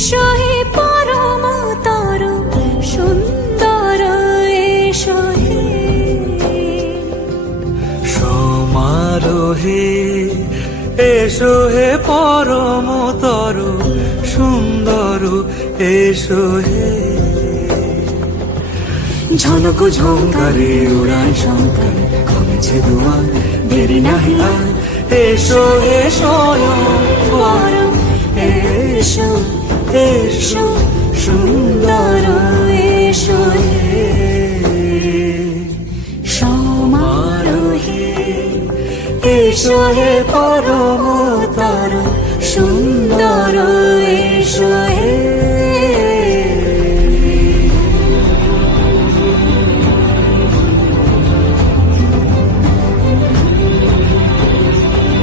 এসো হে পরমতর সুন্দর এসো হে সমারোহে এসো হে পরমতর সুন্দর এসো হে ঝনক ঝঙ্কারে উড়ায় শঙ্কর কমেছে দুয়ার দেরি নাহি আর এসো হে স্বয়ং পরম এসো এসো সুন্দর এসো হে সমারোহে এসো হে পরম